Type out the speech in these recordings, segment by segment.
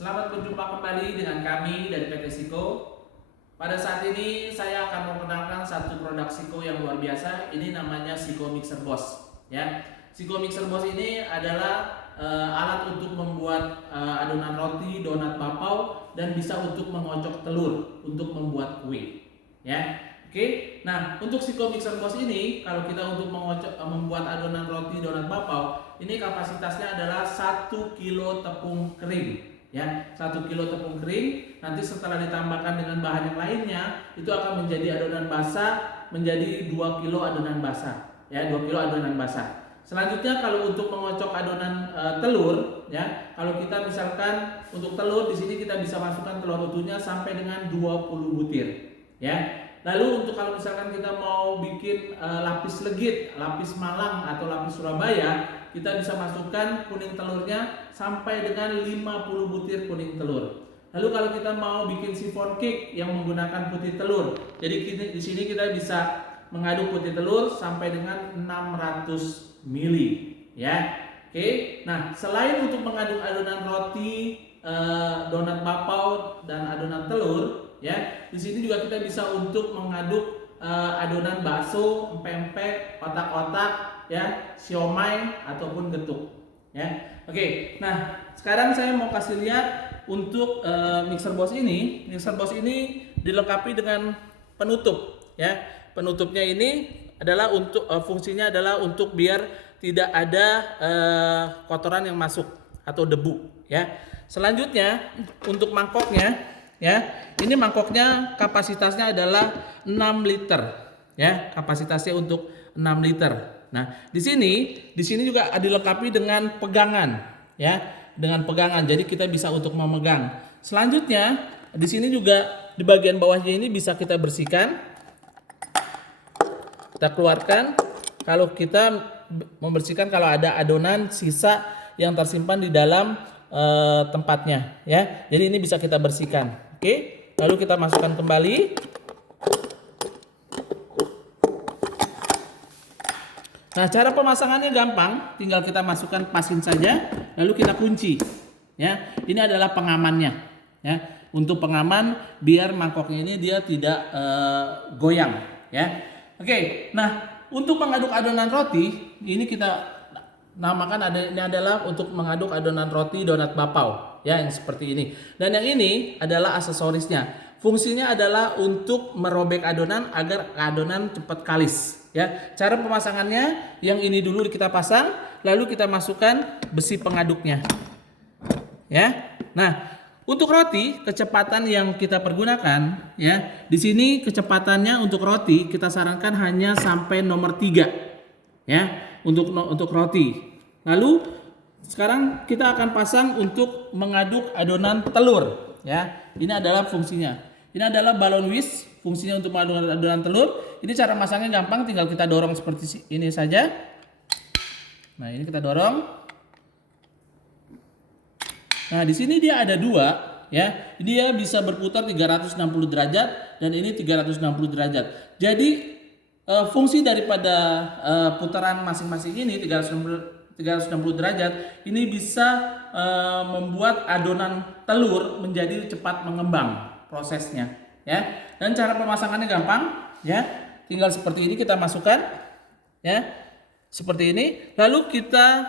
Selamat berjumpa kembali dengan kami dari PT Siko. Pada saat ini saya akan memperkenalkan satu produk Siko yang luar biasa. Ini namanya Siko Mixer Boss. Ya, Siko Mixer Boss ini adalah alat untuk membuat adonan roti, donat, bakpao, dan bisa untuk mengocok telur untuk membuat kue. Ya, oke. Nah, untuk Siko Mixer Boss ini, kalau kita untuk membuat adonan roti, donat, bakpao, ini kapasitasnya adalah 1 kilo tepung kering. Ya, 1 kilo tepung kering nanti setelah ditambahkan dengan bahan yang lainnya itu akan menjadi adonan basah, menjadi 2 kilo adonan basah, ya, 2 kilo adonan basah. Selanjutnya kalau untuk mengocok adonan telur, ya, kalau kita misalkan untuk telur di sini kita bisa masukkan telur utuhnya sampai dengan 20 butir, ya. Lalu untuk kalau misalkan kita mau bikin lapis legit, lapis Malang atau lapis Surabaya, kita bisa masukkan kuning telurnya sampai dengan 50 butir kuning telur. Lalu kalau kita mau bikin chiffon cake yang menggunakan putih telur, jadi di sini kita bisa mengaduk putih telur sampai dengan 600 ml, ya. Oke. Nah, selain untuk mengaduk adonan roti, donat bakpao dan adonan telur, ya, di sini juga kita bisa untuk mengaduk adonan bakso, empek-empek, otak-otak, ya, siomay ataupun getuk, ya. Oke. Nah, sekarang saya mau kasih lihat untuk mixer boss ini. Mixer boss ini dilengkapi dengan penutup, ya. Penutupnya ini adalah untuk fungsinya adalah untuk biar tidak ada kotoran yang masuk atau debu, ya. Selanjutnya untuk mangkoknya, ya. Ini mangkoknya kapasitasnya adalah 6 liter, ya. Kapasitasnya untuk 6 liter. Nah, di sini juga dilengkapi dengan pegangan, ya. Dengan pegangan. Jadi kita bisa untuk memegang. Selanjutnya, di sini juga di bagian bawahnya ini bisa kita bersihkan. Kita keluarkan. Kalau kita membersihkan kalau ada adonan sisa yang tersimpan di dalam tempatnya, ya. Jadi ini bisa kita bersihkan. Oke. Lalu kita masukkan kembali. Nah, cara pemasangannya gampang, tinggal kita masukkan pasin saja, lalu kita kunci. Ya, ini adalah pengamannya. Ya, untuk pengaman biar mangkoknya ini dia tidak goyang. Ya, oke. Nah, untuk mengaduk adonan roti, ini kita namakan ini adalah untuk mengaduk adonan roti donat bakpao, ya, yang seperti ini. Dan yang ini adalah aksesorisnya. Fungsinya adalah untuk merobek adonan agar adonan cepat kalis, ya. Cara pemasangannya, yang ini dulu kita pasang, lalu kita masukkan besi pengaduknya, ya. Nah, untuk roti kecepatan yang kita pergunakan, ya, di sini kecepatannya untuk roti kita sarankan hanya sampai nomor 3, ya, untuk roti. Lalu sekarang kita akan pasang untuk mengaduk adonan telur, ya. Ini adalah fungsinya. Ini adalah balon whisk, fungsinya untuk mengaduk adonan telur. Ini cara masangnya gampang, tinggal kita dorong seperti ini saja. Nah, ini kita dorong. Nah, di sini dia ada 2, ya. Dia bisa berputar 360 derajat dan ini 360 derajat. Jadi fungsi daripada putaran masing-masing ini 360 derajat ini bisa membuat adonan telur menjadi cepat mengembang prosesnya, ya. Dan cara pemasangannya gampang, ya. Tinggal seperti ini kita masukkan, ya. Seperti ini. Lalu kita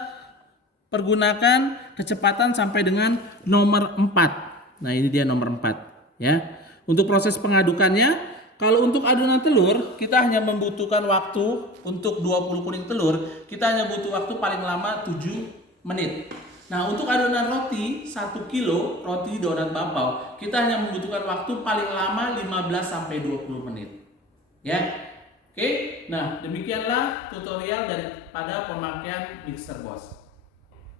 pergunakan kecepatan sampai dengan nomor 4. Nah, ini dia nomor 4, ya. Untuk proses pengadukannya, kalau untuk adonan telur, kita hanya membutuhkan waktu untuk 20 kuning telur, kita hanya butuh waktu paling lama 7 menit. Nah, untuk adonan roti 1 kilo roti donat bakpao, kita hanya membutuhkan waktu paling lama 15 sampai 20 menit. Ya. Oke. Nah, demikianlah tutorial daripada pemakaian mixer boss.